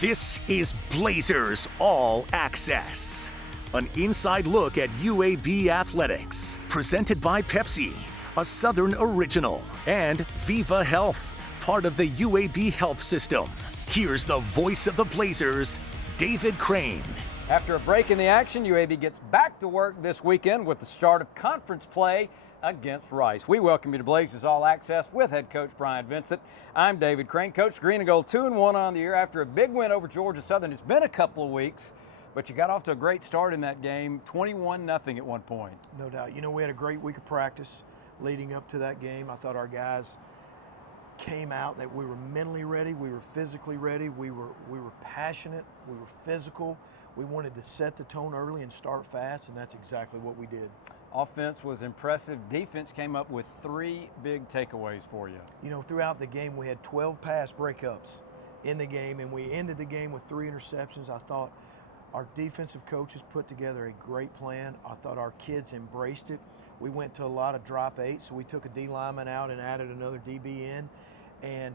This is Blazers All Access, an inside look at UAB athletics, presented by Pepsi, a Southern original, and Viva Health, part of the UAB health system. Here's the voice of the Blazers, David Crane. After a break in the action, UAB gets back to work this weekend with the start of conference play against Rice. We welcome you to Blazers All Access with head coach Brian Vincent. I'm David Crane. Coach, Green and Gold 2-1 on the year after a big win over Georgia Southern. It's been a couple of weeks, but you got off to a great start in that game, 21-0 at one point. No doubt. You know, we had a great week of practice leading up to that game. I thought our guys came out, that we were mentally ready, we were physically ready, we were passionate, we were physical. We wanted to set the tone early and start fast, and that's exactly what we did. Offense was impressive. Defense came up with 3 big takeaways for you. You know, throughout the game, we had 12 pass breakups in the game, and we ended the game with 3 interceptions. I thought our defensive coaches put together a great plan. I thought our kids embraced it. We went to a lot of drop 8, so we took a D lineman out and added another DB in, and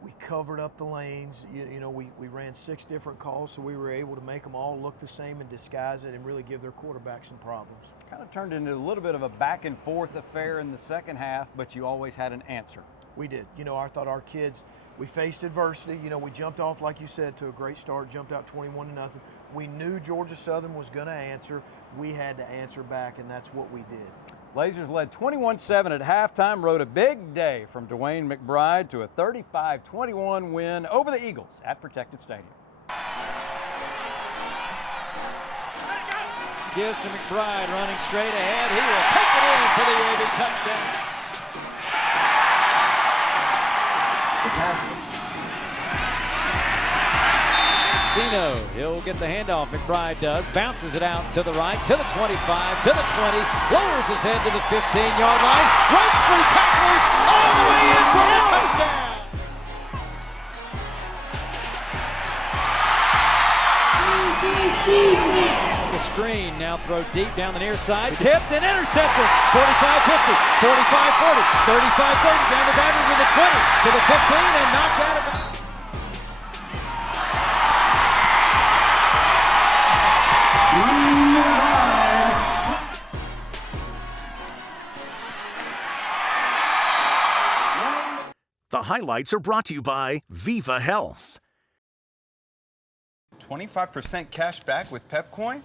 we covered up the lanes. You know, we ran 6 different calls, so we were able to make them all look the same and disguise it and really give their quarterback some problems. Kind of turned into a little bit of a back and forth affair in the second half, but you always had an answer. We did. You know, I thought our kids, we faced adversity. You know, we jumped off, like you said, to a great start, jumped out 21-0. We knew Georgia Southern was going to answer. We had to answer back, and that's what we did. Blazers led 21-7 at halftime, rode a big day from Dwayne Mcbride to a 35-21 win over the Eagles at Protective Stadium. Gives to McBride, running straight ahead. He will take it in for the UAB touchdown. Dino, he'll get the handoff. McBride does. Bounces it out to the right, to the 25, to the 20. Lowers his head to the 15-yard line. Runs through tacklers all the way in for a touchdown. The screen now throw deep down the near side. Tipped and intercepted. 45-50, 45-40, 35-30. Down the boundary with the 20 to the 15 and knocked out of bounds. The highlights are brought to you by Viva Health. 25% cash back with Pepcoin?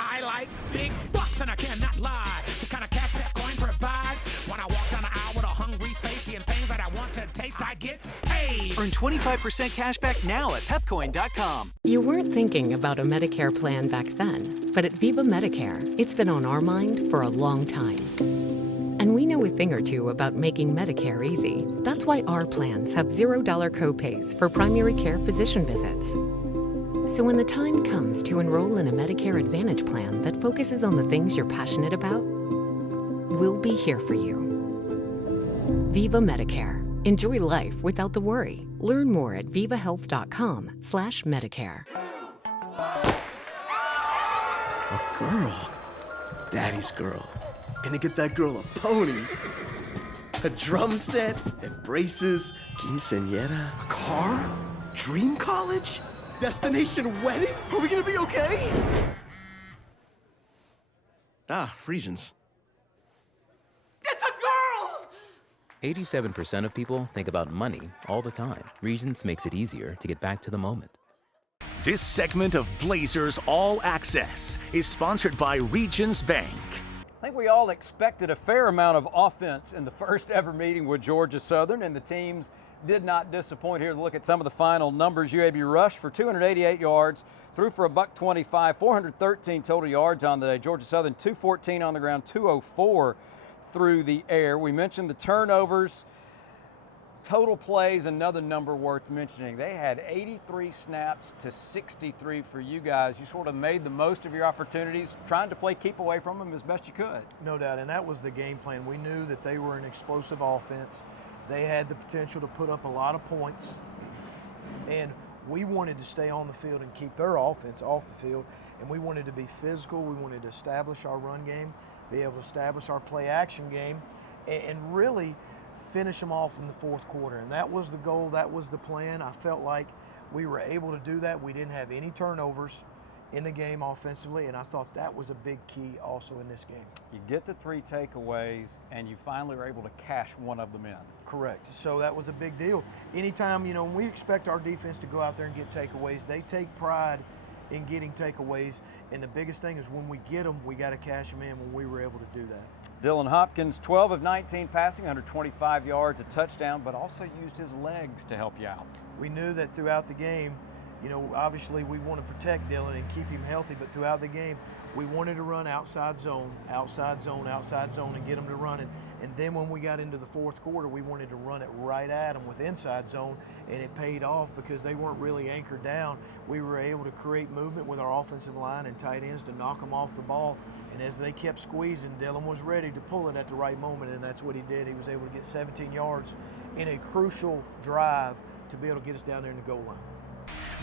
I like big bucks and I cannot lie. The kind of cash Pepcoin provides. When I walk down the aisle with a hungry face, seeing things that I want to taste, I get paid. Earn 25% cash back now at Pepcoin.com. You weren't thinking about a Medicare plan back then, but at Viva Medicare, it's been on our mind for a long time. And we know a thing or two about making Medicare easy. That's why our plans have $0 copays for primary care physician visits. So when the time comes to enroll in a Medicare Advantage plan that focuses on the things you're passionate about, we'll be here for you. Viva Medicare. Enjoy life without the worry. Learn more at vivahealth.com/Medicare. A girl. Daddy's girl. Gonna get that girl a pony. A drum set and braces. Quinceañera. A car? Dream college? Destination wedding? Are we gonna be okay? Regents. It's a girl! 87% of people think about money all the time. Regents makes it easier to get back to the moment. This segment of Blazers All Access is sponsored by Regions Bank. I think we all expected a fair amount of offense in the first ever meeting with Georgia Southern, and the teams did not disappoint. Here to look at some of the final numbers. UAB rushed for 288 yards, threw for a $125, 413 total yards on the day. Georgia Southern 214 on the ground, 204 through the air. We mentioned the turnovers. Total plays, another number worth mentioning. They had 83 snaps to 63 for you guys. You sort of made the most of your opportunities, trying to play keep away from them as best you could. No doubt, and that was the game plan. We knew that they were an explosive offense. They had the potential to put up a lot of points, and we wanted to stay on the field and keep their offense off the field, and we wanted to be physical. We wanted to establish our run game, be able to establish our play-action game, and really finish them off in the fourth quarter. And that was the goal, that was the plan. I felt like We were able to do that. We didn't have any turnovers in the game offensively, and I thought that was a big key also in this game. You get the 3 takeaways, and you finally were able to cash one of them in. Correct. So that was a big deal. Anytime, when we expect our defense to go out there and get takeaways, they take pride in getting takeaways, and the biggest thing is when we get them, we got to cash them in when we were able to do that. Dylan Hopkins, 12 of 19 passing, 125 yards, a touchdown, but also used his legs to help you out. We knew that throughout the game, obviously we want to protect Dylan and keep him healthy, but throughout the game, we wanted to run outside zone, and get him to run it. And then when we got into the fourth quarter, we wanted to run it right at them with inside zone, and it paid off because they weren't really anchored down. We were able to create movement with our offensive line and tight ends to knock them off the ball. And as they kept squeezing, Dylan was ready to pull it at the right moment, and that's what he did. He was able to get 17 yards in a crucial drive to be able to get us down there in the goal line.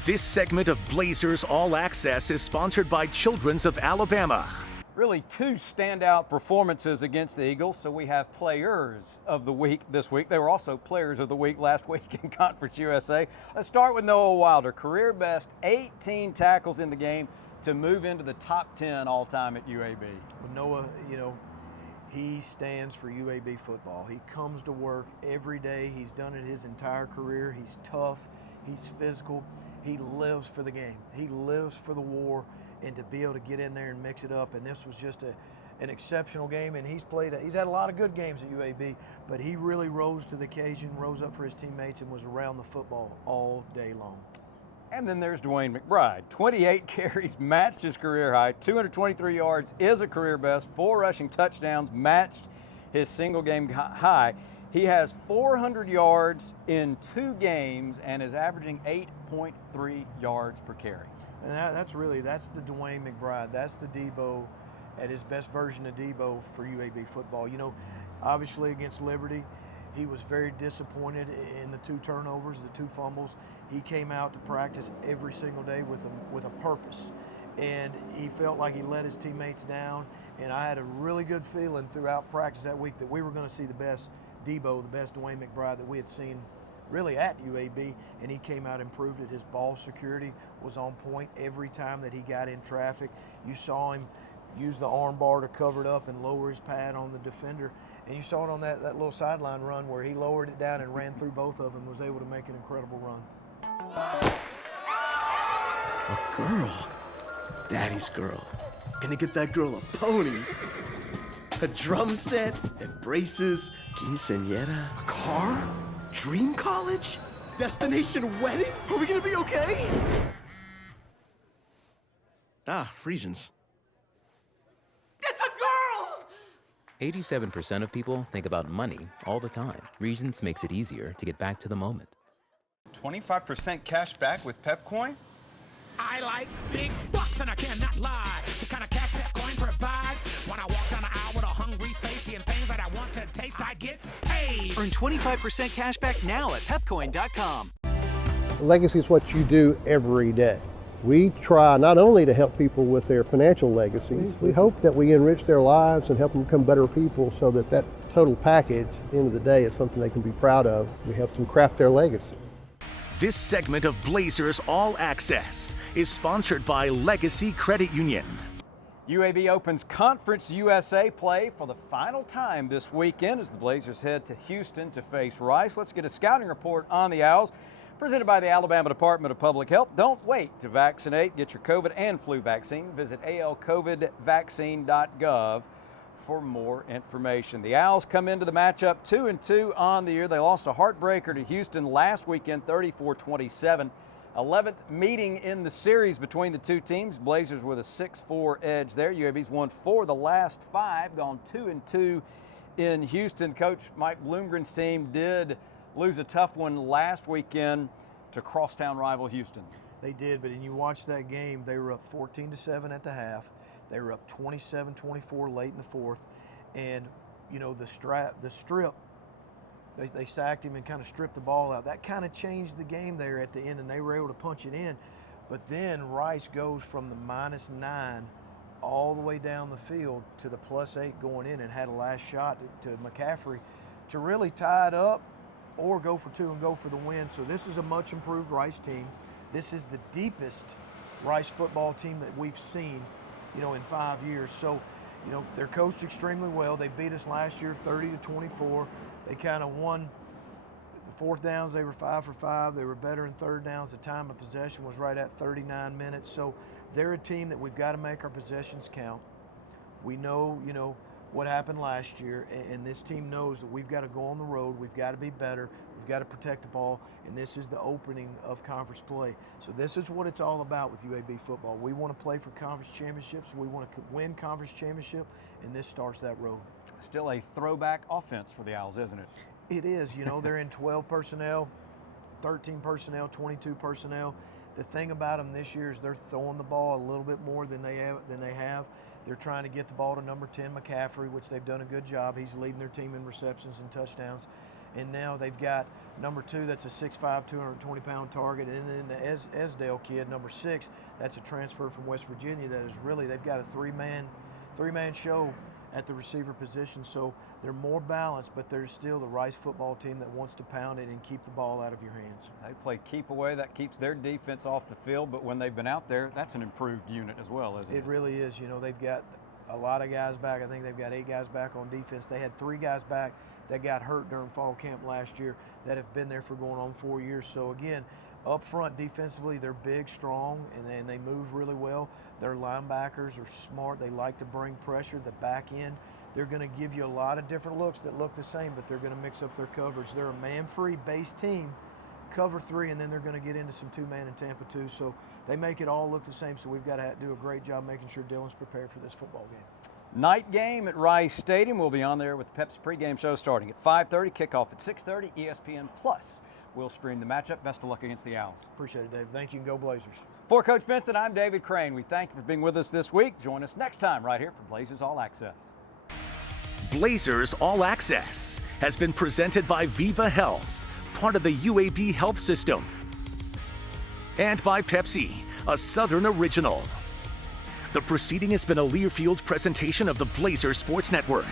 This segment of Blazers All Access is sponsored by Children's of Alabama. Really 2 standout performances against the Eagles, so we have players of the week this week. They were also players of the week last week in Conference USA. Let's start with Noah Wilder, career best 18 tackles in the game to move into the top 10 all-time at UAB. Well, Noah, he stands for UAB football. He comes to work every day. He's done it his entire career. He's tough. He's physical. He lives for the game. He lives for the war, and to be able to get in there and mix it up. And this was just an exceptional game, and he's had a lot of good games at UAB, but he really rose to the occasion, rose up for his teammates, and was around the football all day long. And then there's Dwayne Mcbride. 28 carries, matched his career high. 223 yards is a career best. 4 rushing touchdowns, matched his single game high. He has 400 yards in 2 games and is averaging 8.3 yards per carry. And that's the Dwayne Mcbride. That's the Debo at his best version of Debo for UAB football. Obviously against Liberty, he was very disappointed in the 2 turnovers, the 2 fumbles. He came out to practice every single day with a purpose, and he felt like he let his teammates down. And I had a really good feeling throughout practice that week that we were going to see the best Debo, the best Dwayne Mcbride that we had seen really at UAB, and he came out and proved it. His ball security was on point every time that he got in traffic. You saw him use the arm bar to cover it up and lower his pad on the defender. And you saw it on that little sideline run where he lowered it down and ran through both of them, was able to make an incredible run. A girl. Daddy's girl. Gonna get that girl a pony. A drum set and braces. Quinceañera. A car? Dream college? Destination wedding? Are we gonna be okay? Regions. It's a girl! 87% of people think about money all the time. Regions makes it easier to get back to the moment. 25% cash back with Pepcoin? I like big bucks and I cannot lie. The kind of cash that coin provides. When I walk down the aisle with a hungry face, seeing things that I want to taste, I get paid. Earn 25% cash back now at pepcoin.com. Legacy is what you do every day. We try not only to help people with their financial legacies, we hope that we enrich their lives and help them become better people so that total package, at the end of the day, is something they can be proud of. We help them craft their legacy. This segment of Blazers All Access is sponsored by Legacy Credit Union. UAB opens Conference USA play for the final time this weekend as the Blazers head to Houston to face Rice. Let's get a scouting report on the Owls, presented by the Alabama Department of Public Health. Don't wait to vaccinate. Get your COVID and flu vaccine. Visit alcovidvaccine.gov for more information. The Owls come into the matchup 2-2 on the year. They lost a heartbreaker to Houston last weekend, 34-27. 11th meeting in the series between the two teams. Blazers with a 6-4 edge there. UAB's won 4 of the last 5, gone 2-2 in Houston. Coach Mike Bloomgren's team did lose a tough one last weekend to crosstown rival Houston. They did, but when you watch that game, they were up 14-7 at the half. They were up 27-24 late in the fourth, and the strip. They sacked him and kind of stripped the ball out. That kind of changed the game there at the end, and they were able to punch it in. But then Rice goes from the -9 all the way down the field to the +8 going in, and had a last shot to McCaffrey to really tie it up or go for 2 and go for the win. So this is a much improved Rice team. This is the deepest Rice football team that we've seen, in 5 years. So, they're coached extremely well. They beat us last year 30-24. They kind of won the fourth downs. They were 5 for 5. They were better in third downs. The time of possession was right at 39 minutes. So they're a team that we've got to make our possessions count. We know, what happened last year, and this team knows that we've got to go on the road. We've got to be better. We've got to protect the ball, and this is the opening of conference play. So this is what it's all about with UAB football. We want to play for conference championships. We want to win conference championship, and this starts that road. Still a throwback offense for the Owls, isn't it? It is. They're in 12 personnel, 13 personnel, 22 personnel. The thing about them this year is they're throwing the ball a little bit more than they have. They're trying to get the ball to number 10, McCaffrey, which they've done a good job. He's leading their team in receptions and touchdowns. And now they've got number 2, that's a 6'5", 220-pound target. And then the Esdale kid, number 6, that's a transfer from West Virginia. That is really, they've got a three-man show at the receiver position. So they're more balanced, but they're still the Rice football team that wants to pound it and keep the ball out of your hands. They play keep away. That keeps their defense off the field, but when they've been out there, that's an improved unit as well, isn't it? It really is. They've got a lot of guys back. I think they've got 8 guys back on defense. They had 3 guys back that got hurt during fall camp last year that have been there for going on 4 years. So again, up front defensively, they're big, strong, and they move really well. Their linebackers are smart. They like to bring pressure. The back end, they're going to give you a lot of different looks that look the same, but they're going to mix up their coverage. They're a man-free base team, cover 3, and then they're going to get into some 2-man in Tampa 2. So they make it all look the same, so we've got to do a great job making sure Dylan's prepared for this football game. Night game at Rice Stadium. We'll be on there with the Pepsi pregame show starting at 5:30, kickoff at 6:30. ESPN Plus will stream the matchup. Best of luck against the Owls. Appreciate it, Dave. Thank you, and go Blazers. For Coach Vincent, I'm David Crane. We thank you for being with us this week. Join us next time right here for Blazers All Access. Blazers All Access has been presented by Viva Health, part of the UAB Health System, and by Pepsi, a Southern original. The proceeding has been a Learfield presentation of the Blazer Sports Network.